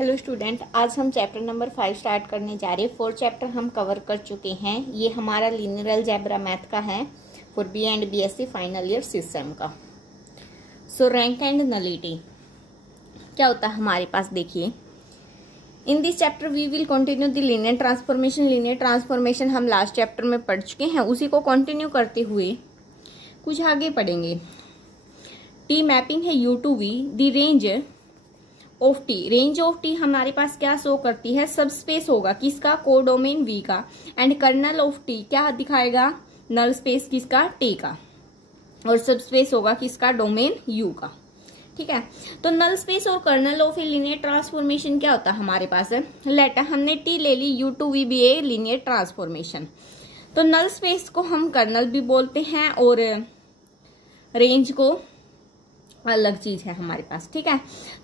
Hello student, आज हम chapter number 5 start करने जा रहे हैं। 4 चैप्टर हम कवर कर चुके हैं। ये हमारा लीनियर अलजेब्रा मैथ का है for B and BSc final year system का। सो रैंक एंड नलिटी क्या होता है हमारे पास, देखिए। In this chapter we will continue the linear transformation. Linear transformation हम लास्ट चैप्टर में पढ़ चुके हैं, उसी को कंटिन्यू करते हुए कुछ आगे पढ़ेंगे। टी मैपिंग है U to V, the range of T. Range of T हमारे पास क्या शो करती है, सब स्पेस होगा किसका, कोडोमेन वी का। एंड कर्नल ऑफ टी क्या दिखाएगा, नल स्पेस किसका, टी का। और सब स्पेस होगा किसका, डोमेन यू का। ठीक है, तो नल स्पेस और kernel of a linear transformation क्या होता है हमारे पास है। लेट हमने टी ले ली, U to V be a linear transformation. तो नल स्पेस को हम कर्नल भी बोलते हैं और रेंज को अलग चीज है हमारे पास। ठीक है,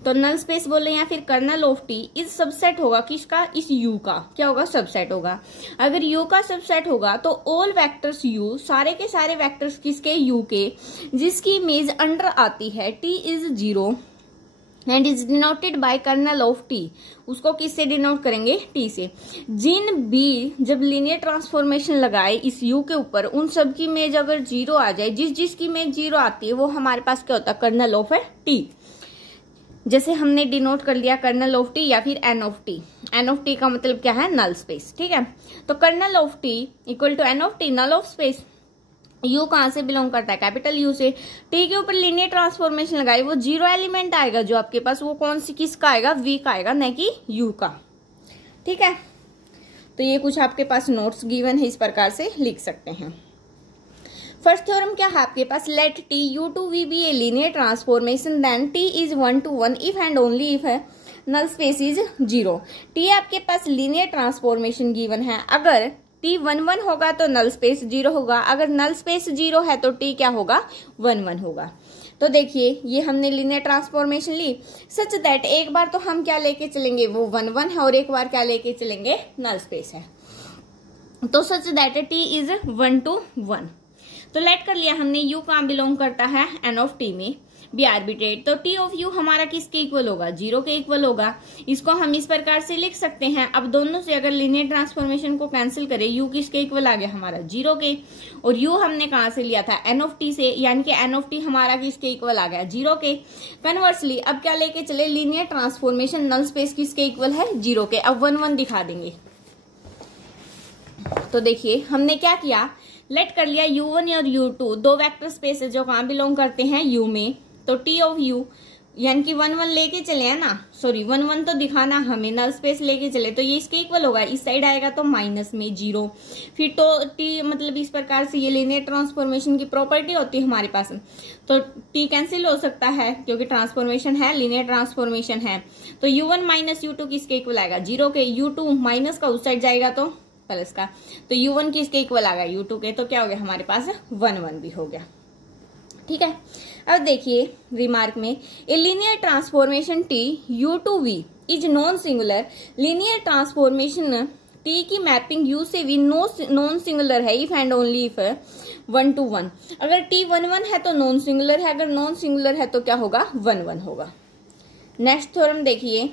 तो नल स्पेस बोले या फिर कर्नल ऑफ टी इस सबसेट होगा किसका, इस यू का। क्या होगा, सबसेट होगा। अगर यू का सबसेट होगा तो ऑल वेक्टर्स यू, सारे के सारे वेक्टर्स किसके, यू के, जिसकी इमेज अंडर आती है T is 0 and is denoted by kernel of T. उसको किससे डिनोट करेंगे, टी से। जिन बी जब लीनियर ट्रांसफॉर्मेशन लगाए इस यू के ऊपर, उन सब की इमेज अगर 0 आ जाए, जिसकी इमेज 0 आती है वो हमारे पास क्या होता है, कर्नल ऑफ है टी। जैसे हमने डिनोट कर लिया कर्नल ऑफ टी या फिर N of T. N of T का मतलब क्या है, नल स्पेस। ठीक है, तो kernel of T equal to N of T, null of space. U कहां से बिलोंग करता है, कैपिटल यू से। टी के ऊपर लीनियर ट्रांसफॉर्मेशन लगाई, वो 0 एलिमेंट आएगा जो आपके पास, वो कौन सी किसका आएगा, वी का आएगा, न कि यू का। ठीक है, तो ये कुछ आपके पास नोट्स गिवन है, इस प्रकार से लिख सकते हैं। फर्स्ट थ्योरम क्या है आपके पास, let T U to V be a linear transformation then T is 1 to 1 if and only if है नल स्पेस इज 0। टी आपके पास लीनियर ट्रांसफॉर्मेशन गिवन है, अगर टी 1 1 होगा तो नल स्पेस 0 होगा, अगर नल स्पेस 0 है तो टी क्या होगा, 1 1 होगा। तो देखिए ये हमने लीनियर ट्रांसफॉर्मेशन ली सच दैट एक बार तो हम क्या लेके चलेंगे, वो 1 1 है, और एक बार क्या लेके चलेंगे, नल स्पेस है। तो such that T is 1 to 1। तो लेट कर लिया हमने, यू कहाँ बिलोंग करता है, एन ऑफ टी में, बी आर्बिट्रेट। तो टी ऑफ यू हमारा किसके इक्वल होगा, 0 के इक्वल होगा। इसको हम इस प्रकार से लिख सकते हैं। अब दोनों से अगर लीनियर ट्रांसफॉर्मेशन को कैंसिल करें, यू किसके इक्वल आ गया हमारा, 0 के। और यू हमने कहां से लिया था, एन ऑफ टी से, यानी कि एन ऑफ टी हमारा किसके इक्वल आ गया, 0 के। कन्वर्सली अब क्या लेके चले, लीनियर ट्रांसफॉर्मेशन नल स्पेस किसके इक्वल है, 0 के। अब 1 1 दिखा देंगे। तो देखिए हमने क्या किया, लेट कर लिया u1 और u2 दो वेक्टर स्पेस है जो कहां बिलोंग करते हैं, u में। तो टी ऑफ यू यानी कि 1 1 लेके चले हैं ना, सॉरी 1 1 तो दिखाना हमें, नल स्पेस लेके चले तो ये इसके इक्वल होगा, इस साइड आएगा तो माइनस में 0। फिर तो टी मतलब इस प्रकार से ये लीनियर ट्रांसफॉर्मेशन की प्रॉपर्टी होती है हमारे पास। तो टी कैंसिल हो सकता है क्योंकि ट्रांसफॉर्मेशन है, लीनियर ट्रांसफॉर्मेशन है। तो u1 माइनस u2 किसके इक्वल आएगा, 0 के। u2 माइनस का उस साइड जाएगा तो प्लस का, तो u1 किसके इक्वल आ गया, u2 के। तो क्या हो गया हमारे पास, 1 1 भी हो गया। ठीक है, अब देखिए रिमार्क में, A linear transformation T U to V is non singular. Linear transformation T की मैपिंग यू से वी नॉन सिंगुलर है if and only if 1 to 1। अगर टी 1 1 है तो नॉन सिंगुलर है, अगर नॉन सिंगुलर है तो क्या होगा, 1 1 होगा। नेक्स्ट थ्योरम देखिए,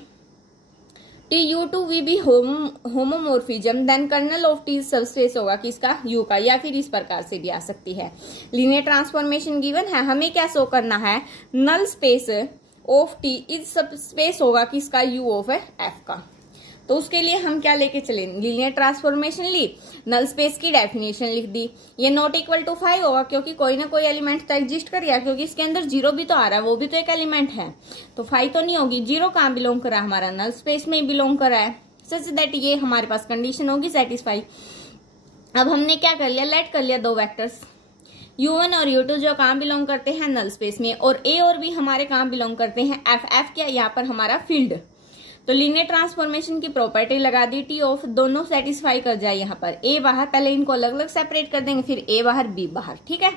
T U to V be homomorphism then kernel of T subspace होगा किसका, यू का। या फिर इस प्रकार से भी आ सकती है, लीनियर ट्रांसफॉर्मेशन गिवन है, हमें क्या शो करना है, null space of T is subspace होगा किसका, यू ऑफ एफ का। तो उसके लिए हम क्या लेके चले, लीनियर ट्रांसफॉर्मेशन ली, नल स्पेस की डेफिनेशन लिख दी। ये नॉट इक्वल टू 5 होगा क्योंकि कोई ना कोई एलिमेंट तो एग्जिस्ट कर रहा है, क्योंकि इसके अंदर 0 भी तो आ रहा है, वो भी तो एक एलिमेंट है। तो 5 तो नहीं होगी, 0 कहाँ बिलोंग कर रहा है हमारा, नल स्पेस में ही बिलोंग कर रहा है, सच दैट ये हमारे पास कंडीशन होगी सेटिस्फाई। अब हमने क्या कर लिया, लेट कर लिया दो वेक्टर्स u1 और u2 जो कहाँ बिलोंग करते हैं, नल स्पेस में, और a और b हमारे कहाँ बिलोंग करते हैं, f क्या यहाँ पर हमारा फील्ड। तो लीनियर ट्रांसफॉर्मेशन की प्रॉपर्टी लगा दी, टी ऑफ दोनों सेटिस्फाई कर जाए। यहाँ पर ए बाहर, पहले इनको अलग अलग सेपरेट कर देंगे, फिर ए बाहर बी बाहर। ठीक है,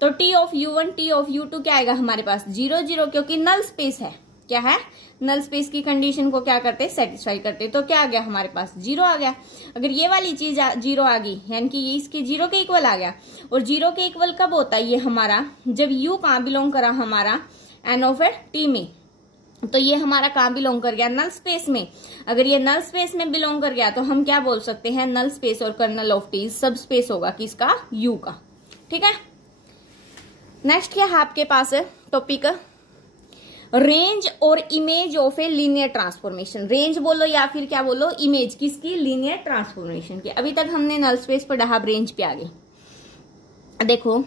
तो T of u1 T of u2 क्या आएगा हमारे पास, 0 0, क्योंकि नल स्पेस है। क्या है, नल स्पेस की कंडीशन को क्या करते, सेटिस्फाई करते। तो क्या आ गया हमारे पास, 0 आ गया। अगर ये वाली चीज 0 आ गई यानी कि ये इसके 0 के इक्वल आ गया। और 0 के इक्वल कब होता है ये हमारा, जब u कहाँ बिलोंग करा हमारा, एन ऑफ टी में। तो ये हमारा कहाँ बिलोंग कर गया, नल स्पेस में। अगर ये नल स्पेस में बिलोंग कर गया तो हम क्या बोल सकते हैं, नल स्पेस और कर्नल ऑफ टी सब स्पेस होगा किसका, यू का। ठीक है, नेक्स्ट क्या है आपके पास है टॉपिक, रेंज और image of a linear transformation. Range बोलो या फिर क्या बोलो, इमेज किसकी, लीनियर ट्रांसफॉर्मेशन की। अभी तक हमने नल स्पेस पर पढ़ा, अब रेंज पे आगे देखो,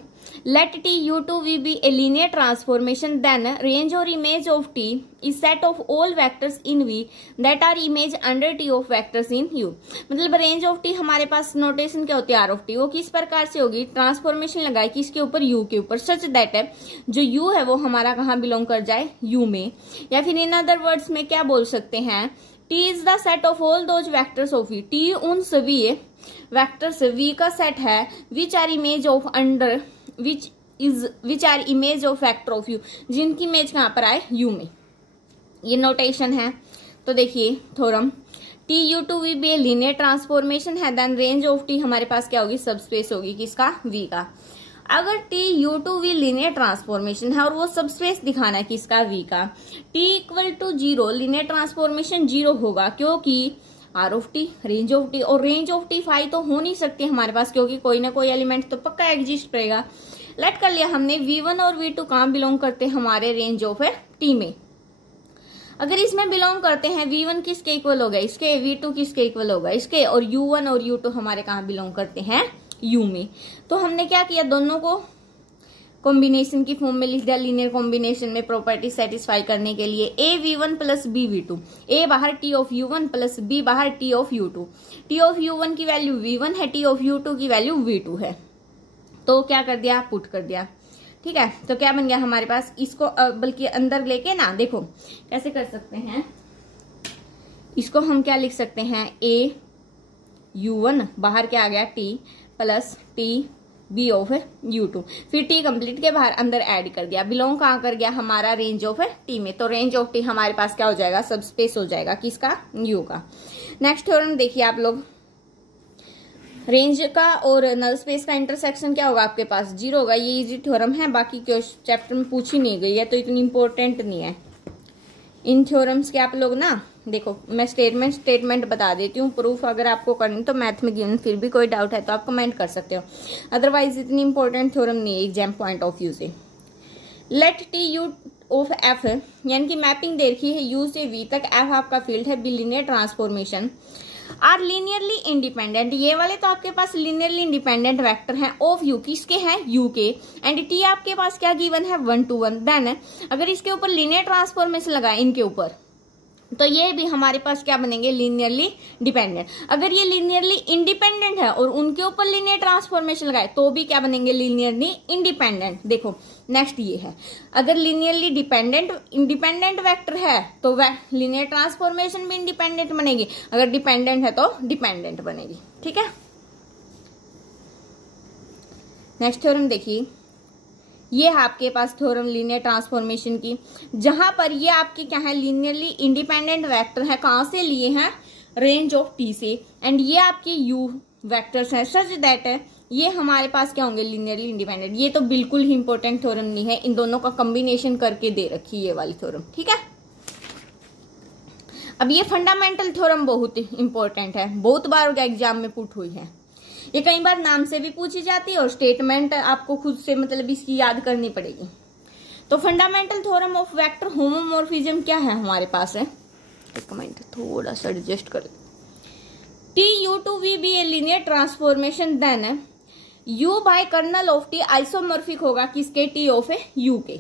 let t u2 v be a linear transformation, then range or image of t is set of all vectors in v that are image under t of vectors in u। मतलब range of T हमारे पास notation क्या होती है, are of T, वो किस प्रकार से होगी, ट्रांसफॉर्मेशन लगाए किसके ऊपर, यू के ऊपर, सच दैट है जो यू है वो हमारा कहाँ बिलोंग कर जाए, यू में। या फिर इन अदर वर्ड्स में क्या बोल सकते हैं, T is the set of all those vectors of V. T उन सभी वैक्टर्स वी का सेट है which are image of under which are image of vector of U, जिनकी इमेज कहां पर आए, यू में। ये नोटेशन है। तो देखिए theorem, T U to V be a linear transformation है, देन रेंज ऑफ टी हमारे पास क्या होगी, सब स्पेस होगी किसका, वी का। अगर T U to V linear transformation है और वो सब स्पेस दिखाना है किसका, वी का, T equal to 0, linear transformation 0 होगा, क्योंकि R of T, range of T, और रेंज ऑफ टी 5 तो हो नहीं सकती हमारे पास, क्योंकि कोई ना कोई एलिमेंट तो पक्का एग्जिस्ट करेगा। लेट कर लिया हमने v1 और v2 कहाँ बिलोंग करते हैं, हमारे रेंज ऑफ टी में। अगर इसमें बिलोंग करते हैं, v1 किसके इक्वल होगा, इसके, v2 किसके इक्वल होगा, इसके, और u1 और u2 हमारे कहाँ बिलोंग करते हैं, u में। तो हमने क्या किया, दोनों को कॉम्बिनेशन की फॉर्म में लिख दिया, लीनियर कॉम्बिनेशन में प्रॉपर्टी सेटिस्फाई करने के लिए। a v1 plus b v2, a बाहर t of u1 plus b बाहर t of u2। t of u1 की वैल्यू v1 है, t ऑफ u2 की वैल्यू v2 है। तो क्या कर दिया, पुट कर दिया। ठीक है, तो क्या बन गया हमारे पास, इसको बल्कि अंदर लेके ना, देखो कैसे कर सकते हैं, इसको हम क्या लिख सकते हैं, a u1 बाहर क्या आ गया, t plus t b of u2, फिर t कंप्लीट के बाहर अंदर ऐड कर दिया, बिलोंग कहाँ कर गया, हमारा रेंज ऑफ t में। तो रेंज ऑफ t हमारे पास क्या हो जाएगा, सब स्पेस हो जाएगा किसका, u का। नेक्स्ट थ्योरम देखिए आप लोग, रेंज का और नल स्पेस का इंटरसेक्शन क्या होगा आपके पास, 0 होगा। ये इजी थ्योरम है, बाकी चैप्टर में पूछी नहीं गई है तो इतनी इंपॉर्टेंट नहीं है। इन थ्योरम्स के आप लोग ना देखो, मैं स्टेटमेंट बता देती हूँ, प्रूफ अगर आपको करनी तो मैथ में गिवन, फिर भी कोई डाउट है तो आप कमेंट कर सकते हो, अदरवाइज इतनी इंपॉर्टेंट थ्योरम नहीं है एग्जाम पॉइंट ऑफ व्यू से। Let T U of F, यानी कि मैपिंग दे रखी है यू से वी तक, एफ आपका फील्ड है, B linear transformation, R linearly independent, ये वाले तो आपके पास लीनियरली इंडिपेंडेंट वेक्टर हैं, ऑफ यू किसके हैं, यू के, एंड टी आपके पास क्या गिवन है, 1 to 1। देन अगर इसके ऊपर लीनियर ट्रांसफॉर्मेशन लगाए इनके ऊपर, तो ये भी हमारे पास क्या बनेंगे, लीनियरली डिपेंडेंट। अगर ये लीनियरली इंडिपेंडेंट है और उनके ऊपर लीनियर ट्रांसफॉर्मेशन लगाए तो भी क्या बनेंगे, लीनियरली इंडिपेंडेंट। देखो नेक्स्ट ये है, अगर लीनियरली इंडिपेंडेंट वेक्टर है तो लीनियर ट्रांसफॉर्मेशन भी इंडिपेंडेंट बनेगी, अगर डिपेंडेंट है तो डिपेंडेंट बनेगी। ठीक है, नेक्स्ट थ्योरम देखिए, ये है आपके पास थ्योरम लीनियर ट्रांसफॉर्मेशन की, जहां पर ये आपके क्या है, लीनियरली इंडिपेंडेंट वेक्टर है, कहां से लिए हैं, रेंज ऑफ टी से, एंड ये आपके यू वेक्टर्स हैं सच दैट है ये हमारे पास क्या होंगे, लीनियरली इंडिपेंडेंट। ये तो बिल्कुल ही इंपॉर्टेंट थ्योरम नहीं है, इन दोनों का कॉम्बिनेशन करके दे रखी ये वाली थ्योरम। ठीक है, अब ये फंडामेंटल थ्योरम बहुत इंपॉर्टेंट है, बहुत बार एग्जाम में पुट हुई है, ये कई बार नाम से भी पूछी जाती है और स्टेटमेंट आपको खुद से मतलब इसकी याद करनी पड़ेगी। तो fundamental theorem of vector homomorphism क्या है हमारे पास है, एक मिनट थोड़ा सा एडजस्ट कर, T U to V be a linear transformation, then U by kernel of T isomorphic होगा किसके, टी ऑफ यू के।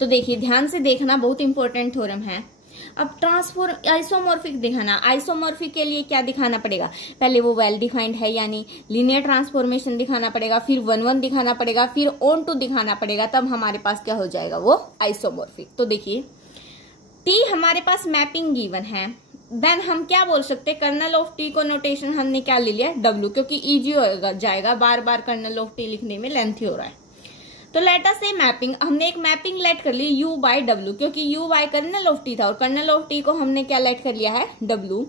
तो देखिए ध्यान से देखना, बहुत इंपॉर्टेंट थ्योरम है। अब आइसोमॉर्फिक दिखाना, आइसोमॉर्फिक के लिए क्या दिखाना पड़ेगा, पहले वो वेल डिफाइंड है यानी लीनियर ट्रांसफॉर्मेशन दिखाना पड़ेगा, फिर 1-1 दिखाना पड़ेगा, फिर ऑन टू दिखाना पड़ेगा, तब हमारे पास क्या हो जाएगा, वो आइसोमॉर्फिक। तो देखिए टी हमारे पास मैपिंग गिवन है, देन हम क्या बोल सकते हैं, कर्नल ऑफ टी को नोटेशन हमने क्या ले लिया, डब्ल्यू, क्योंकि इजी हो जाएगा, बार बार कर्नल ऑफ टी लिखने में लेंथी हो रहा है। तो लेट अस से मैपिंग, हमने एक मैपिंग लेट कर ली u बाय w, क्योंकि u by kernel of T था और कर्नल ऑफ टी को हमने क्या लेट कर लिया है, w।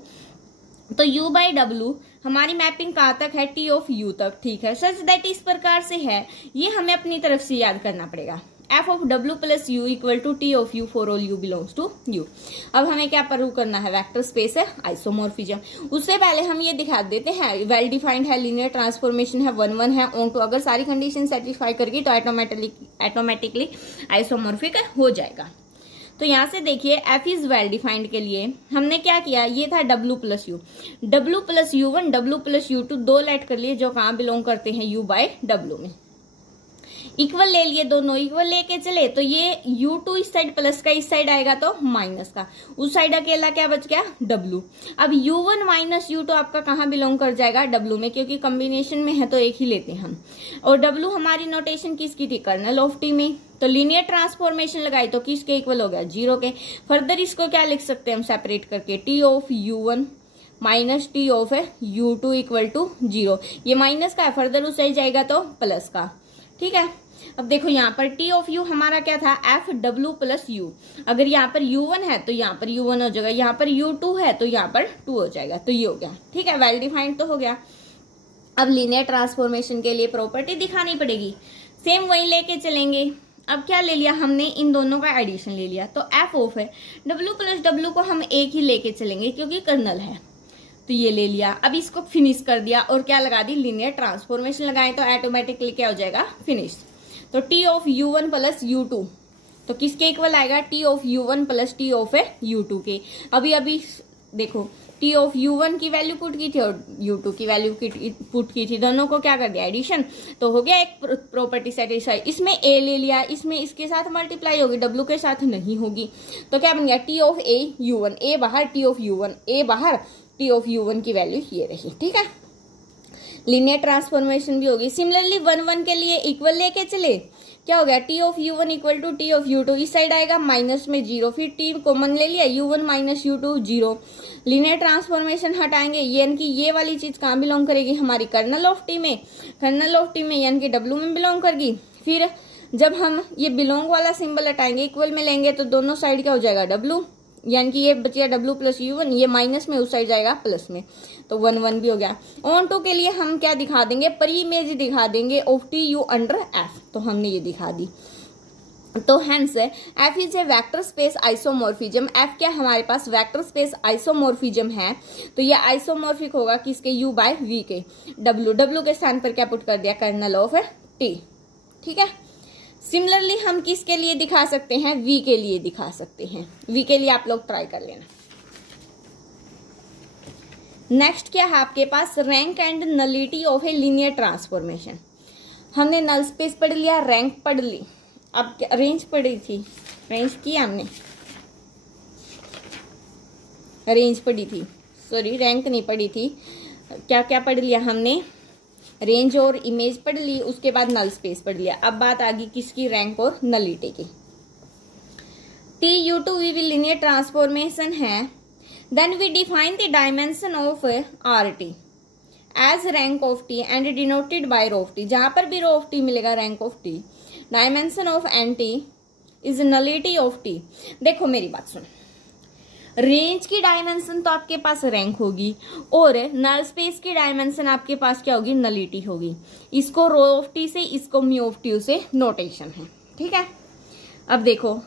तो u बाय w हमारी मैपिंग कहाँ तक है, t ऑफ u तक। ठीक है, सच दैट इस प्रकार से है, ये हमें अपनी तरफ से याद करना पड़ेगा। F of W plus U equal to T of U for all U belongs to U. अब हमें क्या प्रूव करना है, वेक्टर स्पेस है, आइसोमॉर्फिज्म। उससे पहले हम ये दिखा देते हैं, वेल डिफाइंड है, लीनियर ट्रांसफॉर्मेशन है, 1 1 है, ऑन टू, अगर सारी कंडीशन सेटिस्फाई करगी तो ऑटोमेटिकली आइसोमॉर्फिक हो जाएगा। तो यहां से देखिए एफ इज वेल डिफाइंड के लिए हमने क्या किया, ये था W plus U, W plus U one, W plus U two, दो लेट कर लिए जो कहां बिलोंग करते हैं, यू बाय डब्ल्यू में। इक्वल ले लिए, दोनों इक्वल लेके चले तो ये u2 इस साइड प्लस का, इस साइड आएगा तो माइनस का, उस साइड अकेला क्या बच गया, w। अब u1 माइनस u2 आपका कहाँ बिलोंग कर जाएगा, w में, क्योंकि कॉम्बिनेशन में है तो एक ही लेते हैं हम। और w हमारी नोटेशन किसकी थी, कर्नल ऑफ टी में, तो लीनियर ट्रांसफॉर्मेशन लगाई तो किसके इक्वल हो गया, 0 के। फर्दर इसको क्या लिख सकते हैं हम सेपरेट करके, T of u1 minus T of u2 equal to 0। ये माइनस का है, फर्दर उस साइड जाएगा तो प्लस का, ठीक है। अब देखो यहाँ पर टी ऑफ यू हमारा क्या था, एफ डब्ल्यू प्लस यू। अगर यहाँ पर u1 है तो यहाँ पर u1 हो जाएगा, यहाँ पर u2 है तो यहाँ पर 2 हो जाएगा, तो ये हो गया, ठीक है, वेल डिफाइंड तो हो गया। अब लीनियर ट्रांसफॉर्मेशन के लिए प्रॉपर्टी दिखानी पड़ेगी, सेम वही लेके चलेंगे। अब क्या ले लिया हमने, इन दोनों का एडिशन ले लिया, तो एफ ऑफ है डब्ल्यू प्लस डब्ल्यू को हम एक ही लेके चलेंगे क्योंकि कर्नल है, तो ये ले लिया। अब इसको फिनिश कर दिया और क्या लगा दी, लीनियर ट्रांसफॉर्मेशन लगाए तो ऑटोमेटिकली क्या हो जाएगा, फिनिश। तो T of u1 plus u2 तो किसके इक्वल आएगा, T of u1 plus T of u2 के। अभी देखो टी ऑफ u1 की वैल्यू पुट की थी और u2 की वैल्यू पुट की थी, दोनों को क्या कर दिया, एडिशन, तो हो गया एक प्रॉपर्टी सेटिस्फाई। इसमें a ले लिया, इसमें इसके साथ मल्टीप्लाई होगी, w के साथ नहीं होगी, तो क्या बन गया, T of a u1, a बाहर, टी ऑफ u1, a बाहर, टी ऑफ u1 की वैल्यू ये रही, ठीक है। लीनियर ट्रांसफॉर्मेशन भी होगी। सिमिलरली 1 1 के लिए इक्वल लेके चले, क्या हो गया, T of u1 equal to T of u2, इस साइड आएगा माइनस में 0, फिर टी कॉमन ले लिया, u1 minus u2 0। Linear transformation हटाएंगे, यानी कि ये वाली चीज कहाँ बिलोंग करेगी, हमारी कर्नल ऑफ टी में, कर्नल ऑफ टी में यानी कि w में बिलोंग करेगी। फिर जब हम ये बिलोंग वाला सिंबल हटाएंगे, इक्वल में लेंगे तो दोनों साइड क्या हो जाएगा, w, यानी कि ये बचिया w प्लस u1, ये माइनस में उस साइड जाएगा प्लस में, तो 1 1 भी हो गया। ऑन टू के लिए हम क्या दिखा देंगे, प्री इमेज दिखा देंगे of T U under F, तो हमने ये दिखा दी। तो hence F is a vector space isomorphism, F क्या हमारे पास वेक्टर स्पेस आइसोमॉर्फिज्म है, तो ये आइसोमॉर्फिक होगा किसके, u बाय v के। w के स्थान पर क्या पुट कर दिया, कर्नल ऑफ टी, ठीक है। सिमिलरली हम किसके लिए दिखा सकते हैं, v के लिए दिखा सकते हैं, v के लिए आप लोग ट्राई कर लेना। नेक्स्ट क्या है आपके पास, rank and nullity of a linear transformation. हमने नल स्पेस पढ़ लिया, रैंक पढ़ ली, अब रेंज पढ़ी थी, रेंज की हमने, रेंज पढ़ी थी, सॉरी रैंक नहीं पढ़ी थी, क्या क्या पढ़ लिया हमने, रेंज और इमेज पढ़ ली, उसके बाद नल स्पेस पढ़ लिया। अब बात आ गई किसकी, रैंक और नलिटी की। टी u2 वी भी लीनियर ट्रांसफॉर्मेशन है, then we define the dimension of RT as rank of T and denoted by rho of T। जहां पर भी rho of T मिलेगा, rank of T, dimension of NT is nullity of T। देखो मेरी बात सुन, range की dimension तो आपके पास रैंक होगी और नल स्पेस की डायमेंशन आपके पास क्या होगी, नलिटी होगी। इसको रो ऑफ टी से, इसको म्यू ऑफ टी से नोटेशन है, ठीक है। अब देखो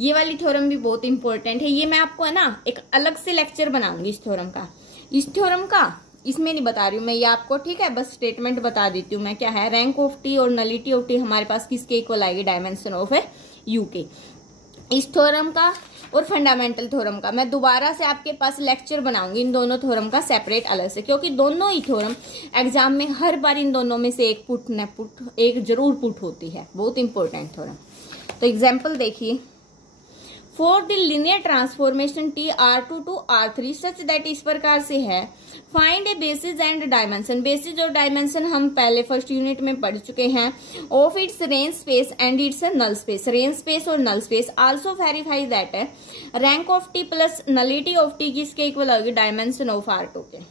ये वाली थ्योरम भी बहुत इंपॉर्टेंट है, ये मैं आपको है ना एक अलग से लेक्चर बनाऊंगी इस थ्योरम का, इसमें नहीं बता रही हूँ मैं ये आपको, ठीक है, बस स्टेटमेंट बता देती हूँ मैं क्या है। रैंक ऑफ टी और नलिटी ऑफ टी हमारे पास किसके इक्वल आएगी, डायमेंशन ऑफ यू के। इस थ्योरम का और फंडामेंटल थ्योरम का मैं दोबारा से आपके पास लेक्चर बनाऊंगी, इन दोनों थ्योरम का सेपरेट अलग से, क्योंकि दोनों ही थ्योरम एग्जाम में हर बार इन दोनों में से एक जरूर पुट होती है, बहुत इंपॉर्टेंट थ्योरम। तो एग्जाम्पल देखिए, for the linear transformation T R2 to R3 such that इस प्रकार से है, find a basis and dimension. Basis और डायमेंशन हम पहले फर्स्ट यूनिट में पढ़ चुके हैं, of its range space and its null space. Range space और null space also verify that rank of T plus nullity of T किसके equal होगी, डायमेंशन ऑफ R2 के।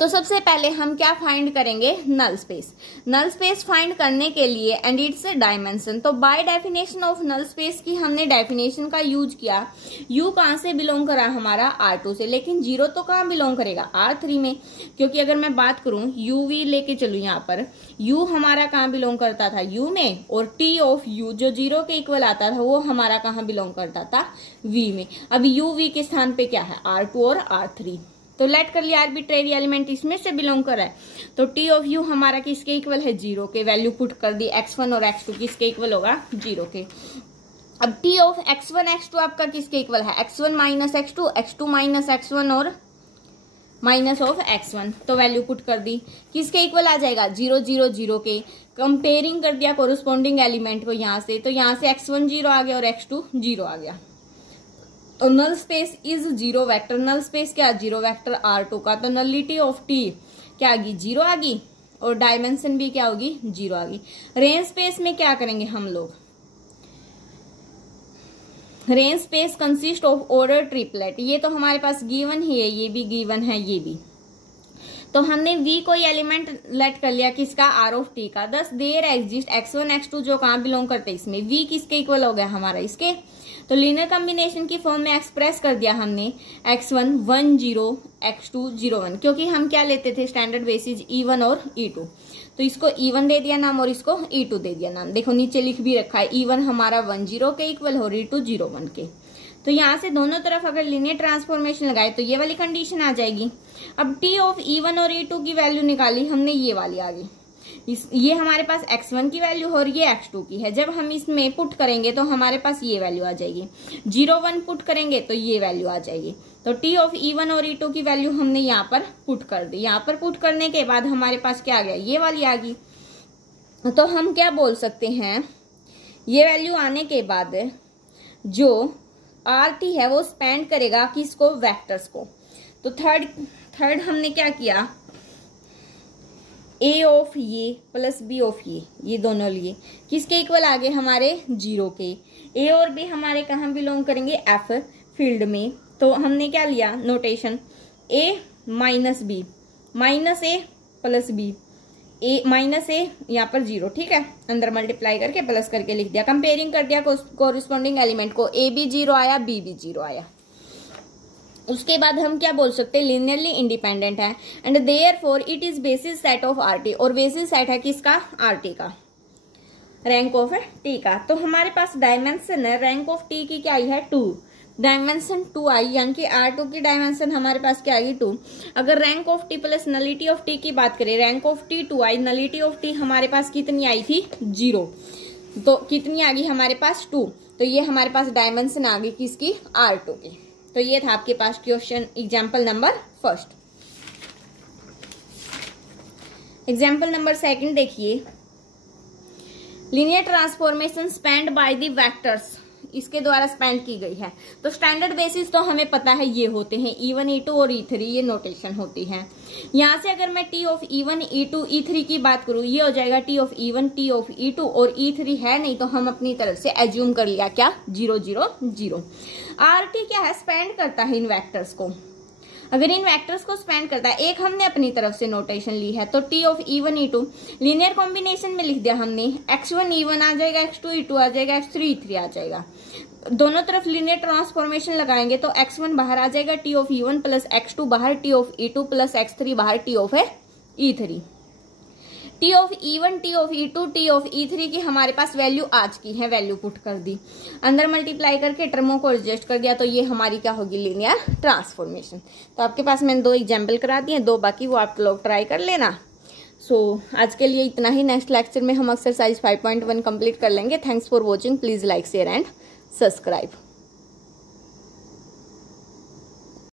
तो सबसे पहले हम क्या फाइंड करेंगे, null space. Null space find करने के लिए एंड इट्स डायमेंशन, तो by definition of null space की हमने डेफिनेशन का यूज किया। यू कहां से बिलोंग करा, हमारा R2 से, लेकिन जीरो तो कहां बिलोंग करेगा, R3 में, क्योंकि अगर मैं बात करूं यू वी लेके चलू यहाँ पर, यू हमारा कहां बिलोंग करता था, यू में, और टी ऑफ यू जो जीरो के इक्वल आता था वो हमारा कहां बिलोंग करता था, वी में। अब यू वी के स्थान पे क्या है, R2 और R3, तो लेट कर लिया आर्बिट्रेरी एलिमेंट इसमें से बिलोंग कर रहा है, तो टी ऑफ यू हमारा किसके इक्वल है, जीरो के। वैल्यू पुट कर दी, x1 और x2 किसके इक्वल होगा, जीरो के। अब टी ऑफ x1 x2 आपका किसके इक्वल है, x1 minus x2, x2 minus x1 और माइनस ऑफ x1, तो वैल्यू पुट कर दी, किसके इक्वल आ जाएगा, 0 0 0 के। कंपेयरिंग कर दिया कोरिस्पॉन्डिंग एलिमेंट को यहाँ से, तो यहाँ से x1 0 आ गया और x2 0 आ गया। तो null space is zero vector, null space क्या, जीरो वेक्टर R2 का, तो नलिटी ऑफ टी क्या आ गई, जीरो आ गई, और डायमेंशन भी क्या होगी, जीरो आ गई। रेंज स्पेस में क्या करेंगे हम लोग, range space consist of order triplet, ये तो हमारे पास गिवन ही है, ये भी गिवन है, ये भी। तो हमने v कोई एलिमेंट लेट कर लिया किसका, r ऑफ t का, दस देयर एग्जिस्ट x1 x2 जो कहाँ बिलोंग करते हैं इसमें, v किसके इक्वल हो गया हमारा, इसके। तो लीनियर कॉम्बिनेशन की फॉर्म में एक्सप्रेस कर दिया हमने x1 1 0 x2 0 1, क्योंकि हम क्या लेते थे स्टैंडर्ड बेसिस E1 और E2, तो इसको E1 दे दिया नाम और इसको E2 दे दिया नाम। देखो नीचे लिख भी रखा है, E1 हमारा 1 0 के इक्वल और E2 0 1 के। तो यहाँ से दोनों तरफ अगर लीनियर ट्रांसफॉर्मेशन लगाए तो ये वाली कंडीशन आ जाएगी। अब टी ऑफ E1 और E2 की वैल्यू निकाली हमने, ये वाली आ गई, ये हमारे पास x1 की वैल्यू और ये x2 की है। जब हम इसमें पुट करेंगे तो हमारे पास ये वैल्यू आ जाएगी, 0 1 पुट करेंगे तो ये वैल्यू आ जाएगी। तो टी ऑफ E1 और E2 की वैल्यू हमने यहाँ पर पुट कर दी, यहाँ पर पुट करने के बाद हमारे पास क्या आ गया, ये वाली आ गई। तो हम क्या बोल सकते हैं, ये वैल्यू आने के बाद जो RT है वो स्पेंड करेगा किसको, वेक्टर्स को। तो थर्ड हमने क्या किया, A ऑफ ये प्लस B ऑफ ये दोनों लिए किसके इक्वल आ गए हमारे, 0 के। A और B हमारे कहाँ बिलोंग करेंगे, F फील्ड में। तो हमने क्या लिया notation, A minus B, minus A plus B, A minus A यहाँ पर 0, ठीक है, अंदर मल्टीप्लाई करके प्लस करके लिख दिया। कंपेयरिंग कर दिया कोरिस्पॉन्डिंग एलिमेंट को, A भी 0 आया, B भी 0 आया। उसके बाद हम क्या बोल सकते हैं, लीनियरली इंडिपेंडेंट है and therefore it is basis set of RT, और बेसिस सेट है किसका, RT का, रैंक ऑफ T का। तो हमारे पास डायमेंशन है रैंक ऑफ T की क्या आई है, 2, डायमेंशन 2 आई, यानी कि R2 की डायमेंशन हमारे पास क्या आएगी, 2। अगर rank of T plus nullity of T की बात करें, rank of T 2 I, nullity of T हमारे पास कितनी आई थी, 0, तो कितनी आ गई हमारे पास, 2। तो ये हमारे पास डायमेंशन आ गई किसकी, R2 की। तो ये था आपके पास question example number first. Example number second देखिए, linear transformation spanned by the vectors, इसके द्वारा स्पेंड की गई है। तो स्टैंडर्ड बेसिस तो हमें पता है ये होते हैं E1 E2 और E3, ये नोटेशन होती है। यहाँ से अगर मैं T of E1 E2 E3 की बात करूँ, ये हो जाएगा T of E1 T of E2, और E3 है नहीं तो हम अपनी तरफ से एज्यूम कर लिया क्या, 0 0 0। RT क्या है, स्पेंड करता है इन वेक्टर्स को। अगर इन वेक्टर्स को स्पेंड करता है, एक हमने अपनी तरफ से नोटेशन ली है, तो T of E1 E2 linear combination में लिख दिया हमने, x1 E1 आ जाएगा, x2 E2 आ जाएगा, x3 E3 आ जाएगा। दोनों तरफ लीनियर ट्रांसफॉर्मेशन लगाएंगे तो x1 बाहर आ जाएगा, T of E1 plus x2 बाहर, T of E2 plus x3 बाहर, T of E3। T of E1 T of E2 T of E3 की हमारे पास वैल्यू आज की है, वैल्यू पुट कर दी, अंदर मल्टीप्लाई करके टर्मों को एडजस्ट कर दिया, तो ये हमारी क्या होगी, लीनियर ट्रांसफॉर्मेशन। तो आपके पास मैंने 2 एग्जाम्पल करा दिए, 2 बाकी वो आप लोग ट्राई कर लेना। आज के लिए इतना ही। नेक्स्ट लेक्चर में हम एक्सरसाइज 5.1 कंप्लीट कर लेंगे। Thanks for watching, please like share and subscribe.